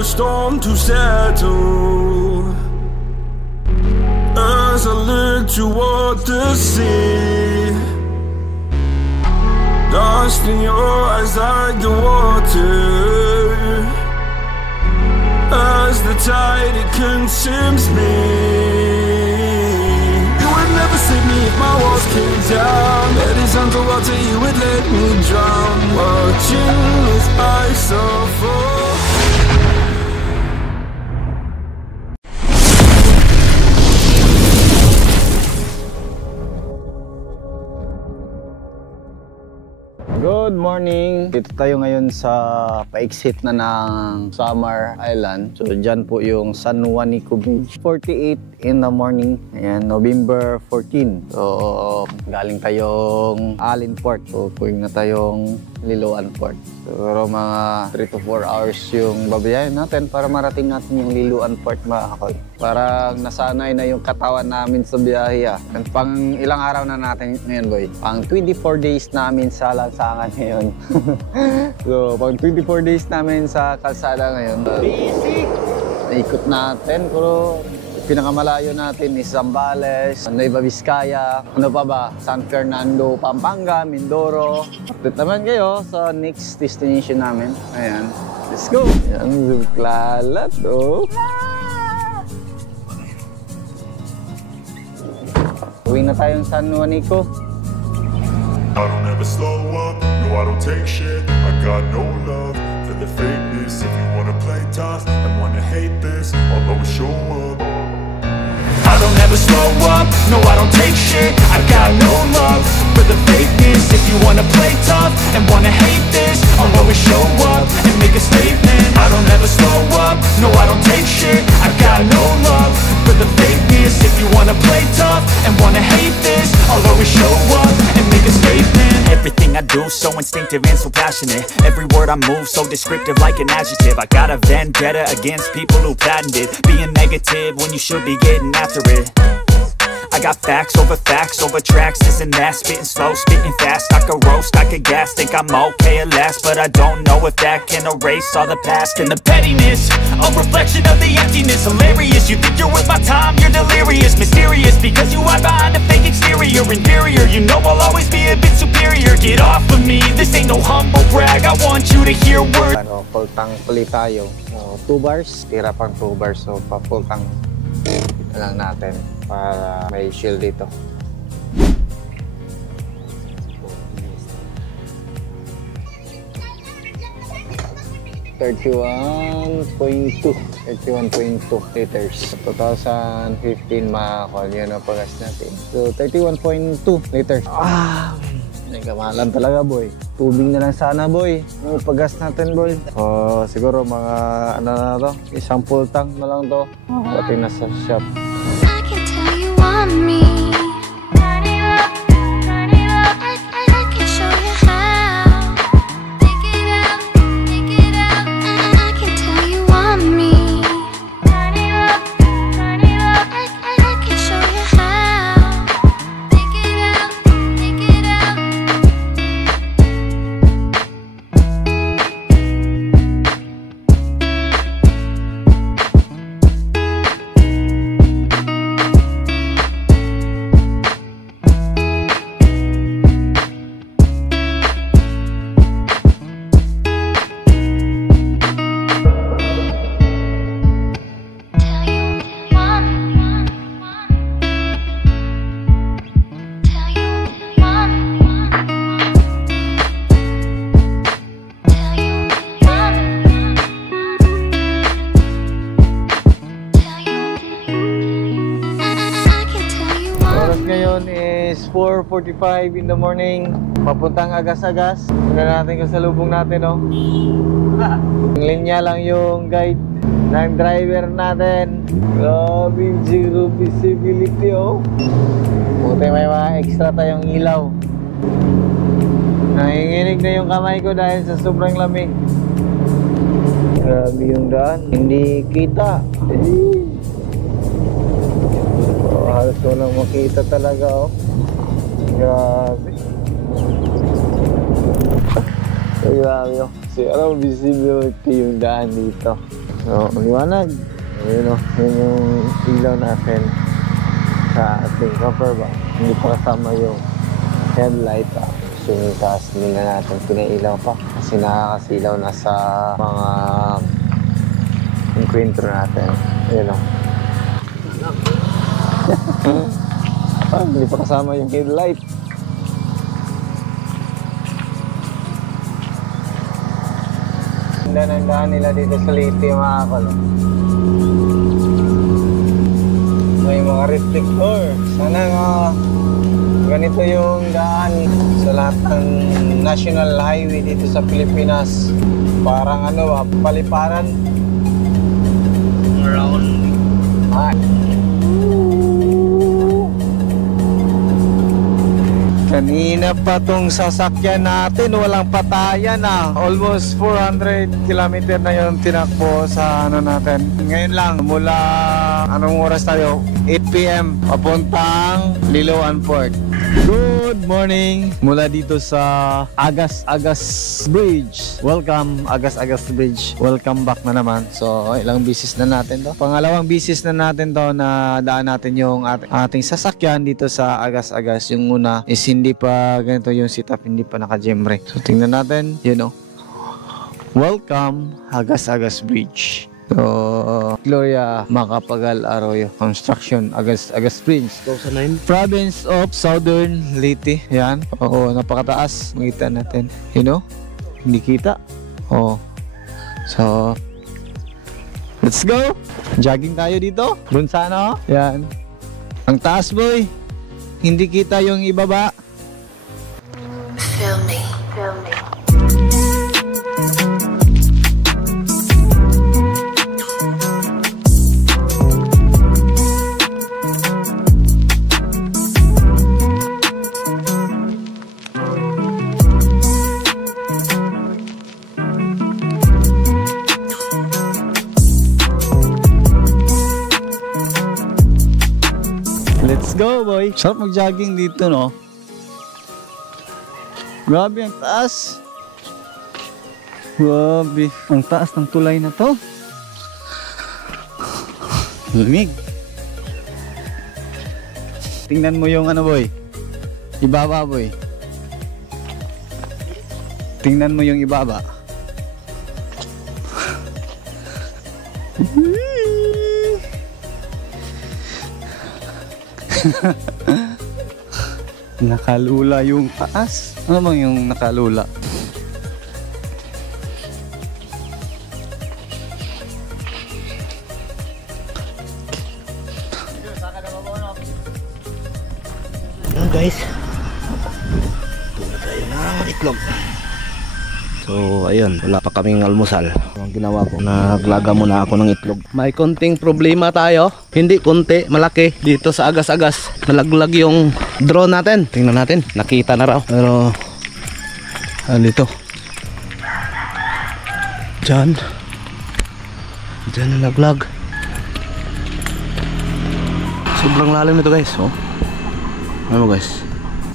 the storm to settle. As I look toward the sea, lost in your eyes like the water. As the tide, it consumes me. You would never save me if my walls came down. That is underwater, you would let me drown. Watching as I suffer. Good morning! Dito tayo ngayon sa pa-exit na ng Samar Island. So dyan po yung San Juanico Beach. 48 in the morning. Ayan, November 14. So galing tayong Alin Port. So puwing na tayong Liloan Port. Siguro mga 3 to 4 hours yung babayahin natin para marating natin yung Liloan Port, mga kakoy. Parang nasanay na yung katawan namin sa biyahe. And pang ilang araw na natin ngayon, boy? Pang 24 days namin sa lansangan ngayon. So pang 24 days namin sa kalsada ngayon. Busy! Ikot natin, pero pinakamalayo natin is Zambales, Nueva Vizcaya, ano pa ba? San Fernando, Pampanga, Mindoro. Update naman kayo sa next destination namin. Ayan, let's go! Ayan, klalat, oh! Uwi na tayong San Juanico. I don't ever slow up, no I don't take shit. I got no love for the fakeness. If you wanna play tough and wanna hate this, I'll always show up. I don't ever slow up, no I don't take shit. I got no love for the fakeness. If you wanna play tough and wanna hate this, I'll always show up and make a statement. I don't ever slow up, no I don't take shit. I got no love for the fakeness. If you wanna play tough and wanna hate this, I'll always show up and make a statement. Everything I do so instinctive and so passionate. Every word I move so descriptive like an adjective. I got a vendetta against people who patented being negative when you should be getting after it. I got facts over tracks, this and that. Spitting slow, spitting fast. I could roast, I could gas. Think I'm okay at last, but I don't know if that can erase all the past. And the pettiness, a reflection of the emptiness. Hilarious, you think you're worth my time, you're delirious. Mysterious, because you hide behind a fake exterior. Inferior, you know I'll always be a bit superior. Get off of me, this ain't no humble brag. I want you to hear words. Full tank ulit tayo. 2 bars, tira pang 2 bars. So pa full tank lang natin para may shield dito. $31.2 liters. 2015 mga kol, yun ang pagas natin. So 31.2 liters. May kamahalan talaga, boy. Tubig na lang sana, boy. Yung pagas natin, boy. Siguro mga ano na to, isang full tank na lang to. Pati na sa shop. I can tell you want me. Turn it up, turn it up. I can show you how. Take it out, take it out. I can tell you want me. Turn it up, turn it up. I can show you how. Take it out, take it out. Ngayon is 4:45 in the morning. Papuntang Agas-Agas. Tingnan natin kung salubong natin, oh. Yung linya lang yung guide ng driver natin. Grabe, zero visibility, oh. Buti may mga extra tayong ilaw. Nanginginig na yung kamay ko dahil sa sobrang lamig. Grabe yung daan. Hindi kita. Halos ko lang makita talaga, oh. Grabe. Grabe, oh. Zero visibility yung daan dito. So, liwanag. Ayun o, yun yung ilaw natin sa ating cover ba. Hindi pa kasama yung headlight. So, yung taas nila natin pinailaw pa. Kasi nakakasilaw na sa mga encuentro natin. Ayun o. Hindi pa kasama yung headlight. Ganda ng daan nila dito sa Leyte mga kalong. May mga reflector. Sana nga ganito yung daan sa lahat ng national highway dito sa Pilipinas. Parang ano, paliparan. Around. Kanina pa tong sasakyan natin, walang patayan na. Almost 400 km na yung tinakbo sa ano natin. Ngayon lang, mula anong oras tayo? 8 PM papuntang Liloan Port. Good morning! Mula dito sa Agas-Agas Bridge. Welcome, Agas-Agas Bridge. Welcome back na naman. So, ilang bisis na natin to. Pangalawang bisis na natin to na daan natin yung ating sasakyan dito sa Agas-Agas. Yung una is hindi pa ganito yung setup, hindi pa naka-gem brake. So, tingnan natin, you know. Welcome, Agas-Agas Bridge. So, Gloria Macapagal Arroyo Construction, Agas Bridge. 2009. Province of Southern Leyte. Yan. Oo, napakataas. Makita natin. You know? Hindi kita. Oo. So, let's go! Jogging tayo dito. Doon sa ano? Yan. Ang taas, boy. Hindi kita yung ibaba. Feel me, feel me. Let's go, boy. Sarap mag-jogging dito, no? Grabe ang taas. Grabe. Ang taas ng tulay na to. Lamig. Tingnan mo yung ano, boy. Ibaba, boy. Tingnan mo yung ibaba. Nakalula yung taas. Ano bang yung nakalula? Yan guys, tulad tayo ng itlog. So ayun, wala pa kaming almusal. Ang ginawa ko, naglaga muna ako ng itlog. May konting problema tayo. Hindi konti, malaki. Dito sa Agas-Agas, nalaglag yung drone natin. Tingnan natin, nakita na raw. Pero dito Diyan nalaglag. Sobrang lalim nito guys. Oh. Ano guys?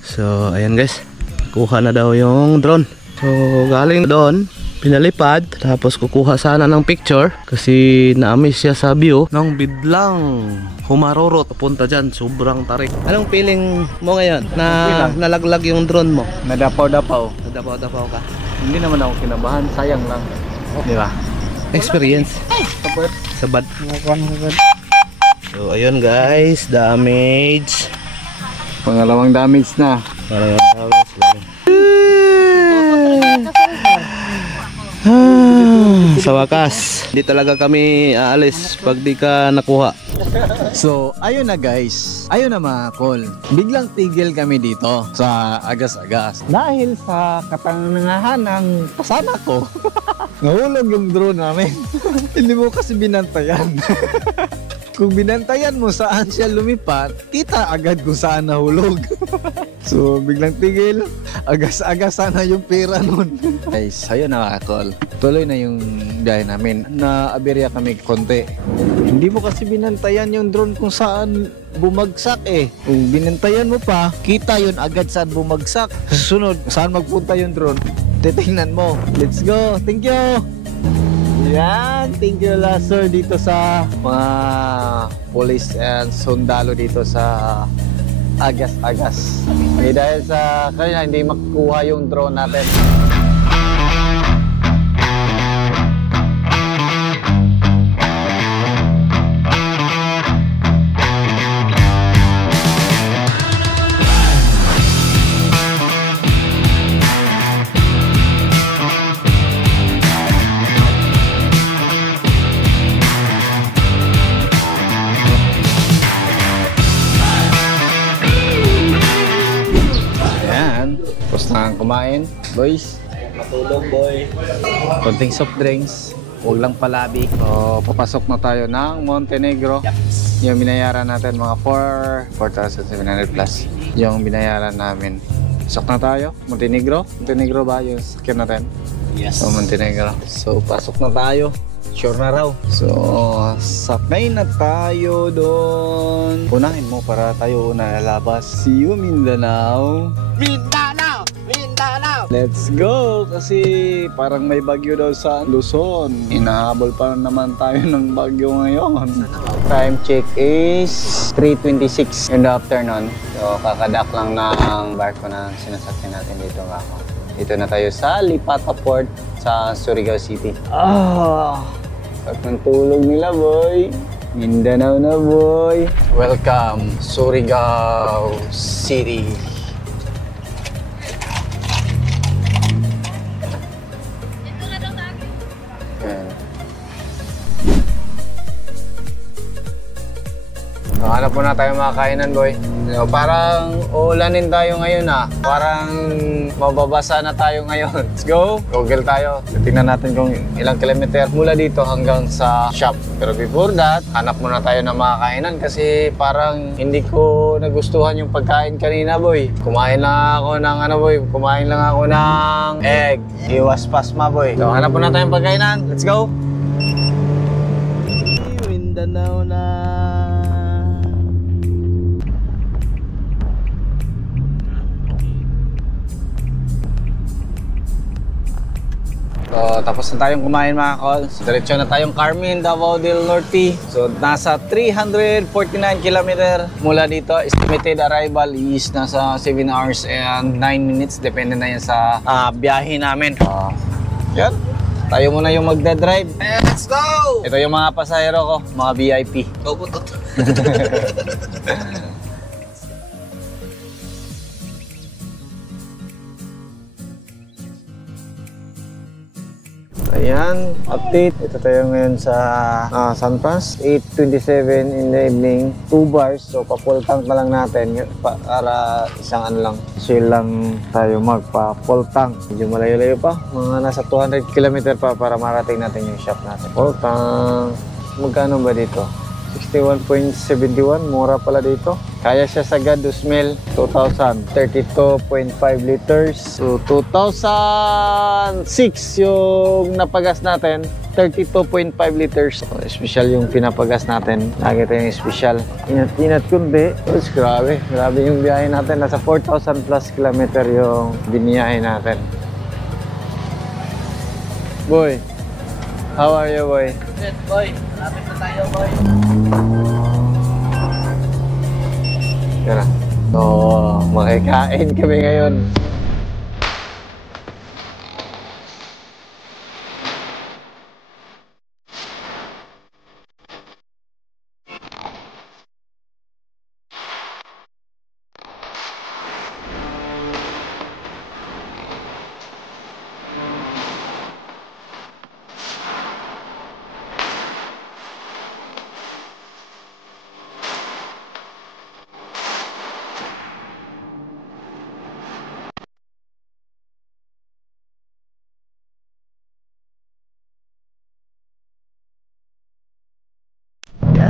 So ayan guys, kuha na daw yung drone. So galing doon, pinalipad, tapos kukuha sana ng picture kasi na-miss siya sa view nang biglang humarurot papunta dyan. Sobrang tarik. Anong feeling mo ngayon na nalaglag yung drone mo? Nadapaw-dapaw. Nadapaw-dapaw ka? Hindi naman ako kinabahan, sayang lang. Di ba? Experience. Sabad. Sabad. So ayun guys, damage. Pangalawang damage na. Parang damage lang. Sa wakas, di talaga kami aalis pag di ka nakuha. So, ayun na guys. Ayun na mga call. Biglang tigil kami dito sa Agas-Agas. Dahil sa katangahan ng kasama ko. Nahulog yung drone namin. Hindi mo kasi binantayan. Kung binantayan mo saan siya lumipat, kita agad kung saan nahulog. So, biglang tigil. Agas-agas sana yung pera nun. Guys, ayun na mga call. Tuloy na yung biyahe namin. Na-aberya kami konti. Hindi mo kasi binantayan yung drone kung saan bumagsak eh. Kung binantayan mo pa, kita yun agad saan bumagsak. Susunod, saan magpunta yung drone, titingnan mo. Let's go. Thank you. Yan, thank you la sir dito sa mga police and sundalo dito sa Agas-Agas. Dahil sa kanina hindi makuha yung drone natin. Tapos na kumain, boys. Matulog, boy. Konting soft drinks, huwag lang palabi. So, papasok na tayo ng Montenegro. Yung binayaran natin mga 4,700 plus. Yung binayaran namin. Pasok na tayo, Montenegro. Montenegro ba yung sakyan natin? Yes. So, Montenegro. So, pasok na tayo. Sure na raw. So, sakay na tayo doon. Unahin mo para tayo una lalabas. See you, Mindanao. Mindanao! Mindanao! Let's go! Kasi parang may bagyo daw sa Luzon. Inahabol pa naman tayo ng bagyo ngayon. Time check is 3:26 in the afternoon. So kakadak lang ng barko na sinasakyan natin dito nga ako. Dito na tayo sa Lipata Port sa Surigao City. Sarap ng tulog nila, boy. Mindanao na, boy. Welcome, Surigao City. Hanap muna tayo mga kainan, boy. Parang uulanin tayo ngayon Parang mababasa na tayo ngayon. Let's go! Google tayo. Tingnan natin kung ilang kilometer mula dito hanggang sa shop. Pero before that, hanap muna tayo ng mga kainan kasi parang hindi ko nagustuhan yung pagkain kanina, boy. Kumain lang ako ng Kumain lang ako ng egg. Iwas pasma, boy. So hanap muna tayong pagkainan. Let's go! Mindanao na. So, tapos na tayong kumain mga calls. Diretso na tayong Carmen, Davao del Norte. So, nasa 349 km mula dito. Estimated arrival is nasa 7 hours and 9 minutes. Depende na yan sa biyahe namin. Yan. Tayo muna yung magdadrive. Let's go! Ito yung mga pasahero ko, mga VIP. Go, putot. Ayan, update. Ito tayo ngayon sa San Francisco, 8:27 in the evening, 2 bars. So, pa-full tank na lang natin para isang lang. So, lang tayo magpa-full tank. Medyo malayo-layo pa. Mga nasa 200 km pa para marating natin yung shop natin. Full tank. Magkano ba dito? 61.71, mura pala dito. Kaya siya sa Gadusmil, 2,000, 32.5 liters. So 2,006 yung napagas natin, 32.5 liters. So, special yung pinapagas natin. Lagi tayong special. Inat-inat kundi. Tapos grabe yung biyahe natin. Nasa 4,000 plus kilometer yung biniyahe natin. Boy, how are you, boy? Good, boy. Malapit na tayo, boy. Tara. So, makikain kami ngayon.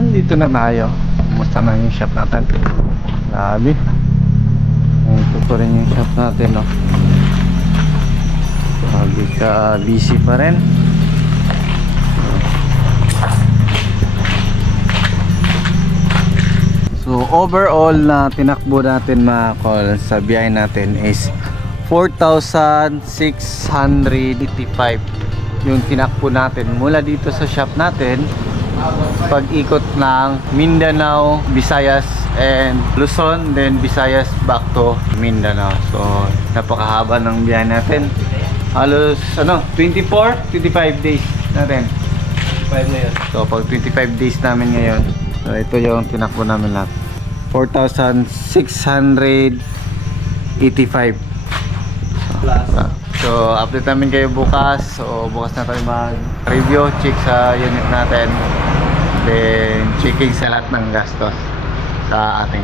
Dito na tayo. Kumusta na yung shop natin? Grabe. Ito pa rin yung shop natin, no? Grabe ka busy pa rin. So overall na tinakbo natin mga call sa biyahe natin is 4,685 yung tinakbo natin mula dito sa shop natin, pag-ikot ng Mindanao, Visayas, and Luzon, then Visayas back to Mindanao. So, napakahaba ng biyahe natin. Halos, 25 days natin. 5 na yun. So, pag 25 days namin ngayon, so ito yung tinakbo namin lahat. 4,685. Plus. So, update namin kayo bukas. So, bukas na tayo mag-review, check sa unit natin. Then, checking sa lahat ng gastos sa ating